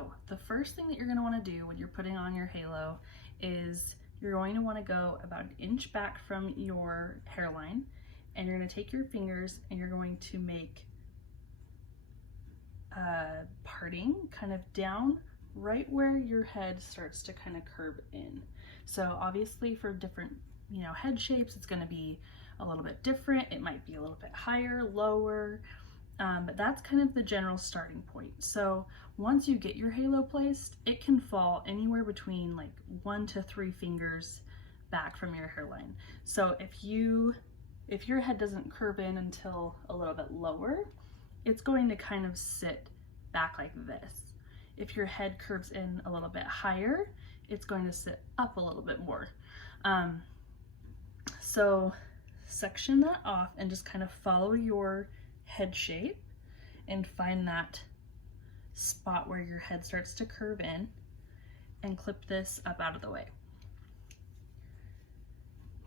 So the first thing that you're going to want to do when you're putting on your halo is you're going to want to go about an inch back from your hairline, and you're going to take your fingers and you're going to make a parting kind of down right where your head starts to kind of curve in. So obviously for different, head shapes, it's going to be a little bit different. It might be a little bit higher, lower, but that's kind of the general starting point. So once you get your halo placed, it can fall anywhere between like 1 to 3 fingers back from your hairline. So if your head doesn't curve in until a little bit lower, it's going to kind of sit back like this. If your head curves in a little bit higher, it's going to sit up a little bit more. So section that off and just kind of follow your head shape and find that spot where your head starts to curve in and clip this up out of the way.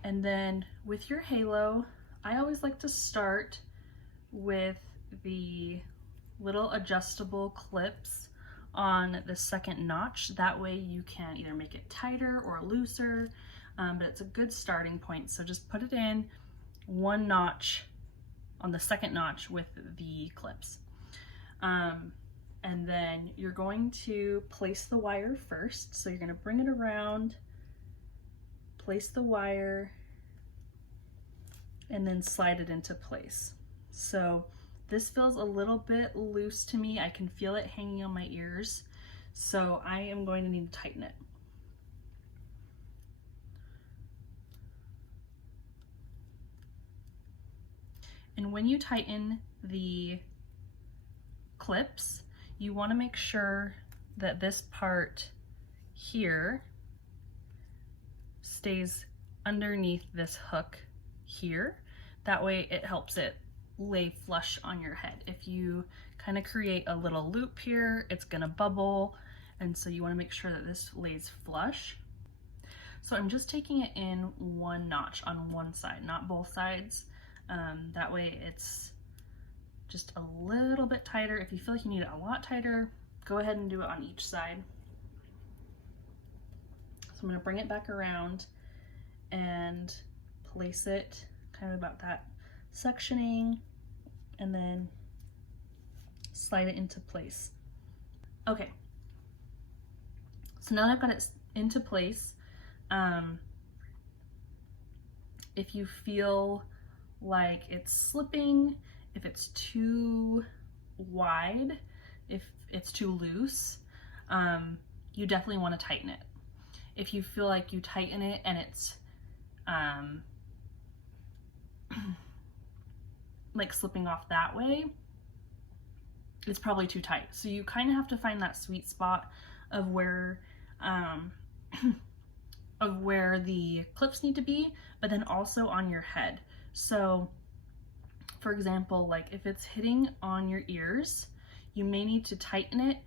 And then with your halo, I always like to start with the little adjustable clips on the second notch. That way you can either make it tighter or looser, but it's a good starting point. So just put it in 1 notch on the second notch with the clips. And then you're going to place the wire first. So you're going to bring it around, place the wire, and then slide it into place. So this feels a little bit loose to me. I can feel it hanging on my ears. So I am going to need to tighten it. And when you tighten the clips, you want to make sure that this part here stays underneath this hook here. That way it helps it lay flush on your head. If you kind of create a little loop here, it's gonna bubble, and so you want to make sure that this lays flush. So I'm just taking it in 1 notch on one side, not both sides. That way it's just a little bit tighter. If you feel like you need it a lot tighter, go ahead and do it on each side. So I'm going to bring it back around and place it kind of about that sectioning, and then slide it into place. Okay, so now that I've got it into place, if you feel like it's slipping, if it's too wide, if it's too loose, you definitely want to tighten it. If you feel like you tighten it and it's like slipping off that way, it's probably too tight. So you kind of have to find that sweet spot of where the clips need to be, but then also on your head. So for example, like if it's hitting on your ears, you may need to tighten it,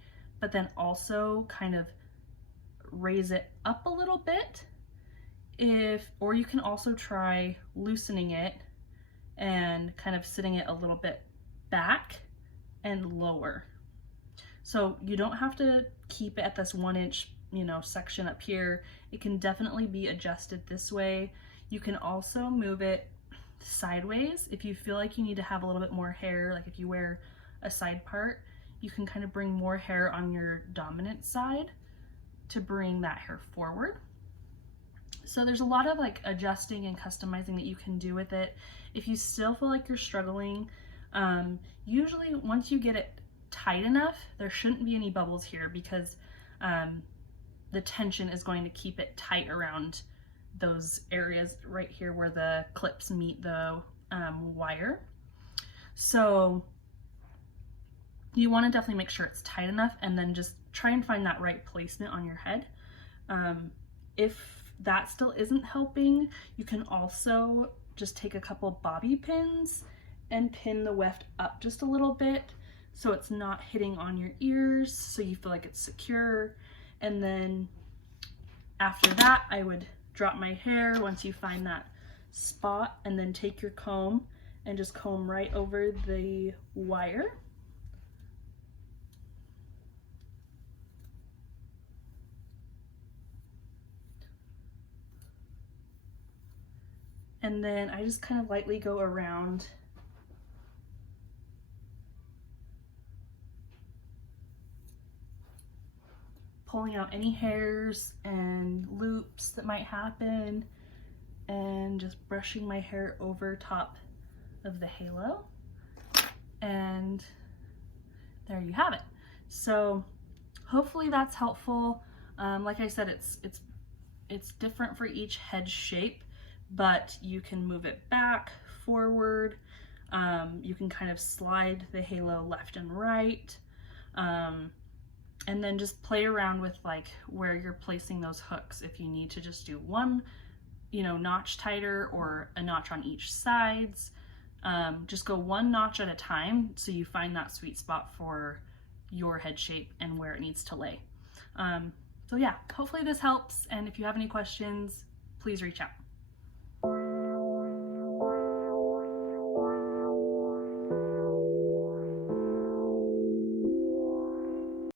but then also kind of raise it up a little bit. Or you can also try loosening it and kind of sitting it a little bit back and lower. So you don't have to keep it at this 1 inch, section up here. It can definitely be adjusted this way. You can also move it sideways if you feel like you need to have a little bit more hair. Like if you wear a side part, you can kind of bring more hair on your dominant side to bring that hair forward. So there's a lot of like adjusting and customizing that you can do with it. If you still feel like you're struggling, usually once you get it tight enough, there shouldn't be any bubbles here, because the tension is going to keep it tight around those areas right here where the clips meet the wire. So you want to definitely make sure it's tight enough, and then just try and find that right placement on your head. If that still isn't helping, you can also just take a couple bobby pins and pin the weft up just a little bit so it's not hitting on your ears, so you feel like it's secure. And then after that, I would drop my hair once you find that spot, and then take your comb and just comb right over the wire. And then I just kind of lightly go around pulling out any hairs and loops that might happen, and just brushing my hair over top of the halo. And there you have it. So hopefully that's helpful. Like I said, it's different for each head shape, but you can move it back, forward. You can kind of slide the halo left and right. And then just play around with like where you're placing those hooks. If you need to just do one, notch tighter or a notch on each sides, just go one notch at a time so you find that sweet spot for your head shape and where it needs to lay. So yeah, hopefully this helps. And if you have any questions, please reach out.